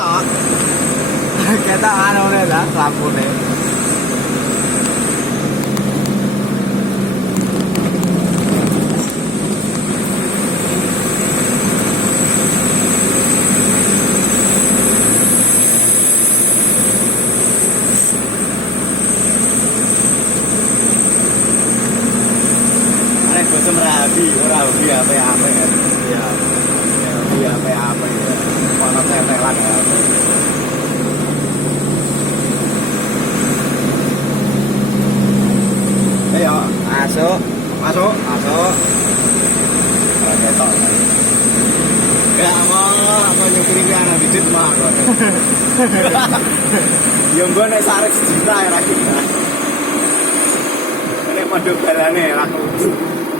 ketok. Ketok anune lah lampune. Bosan ora hobi apa-apa ya. Iya. Hobi apa-apa ya. Mana tetelan ya. Ayo, Masuk. masuk. Ora ketok. Ya mau aku nyupiri ki ana bidit mah. Yo nggo nek sarek sejuta ya lagi. Nek modho balane aku.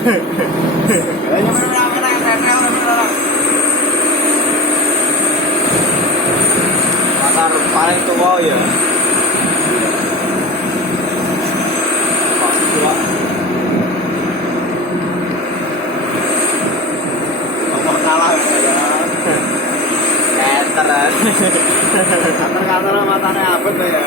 Kayaknya Motor paling tua ya. Tua. Ngomong kalah ya. Keteran. Kantor-kantor matanya abet ya.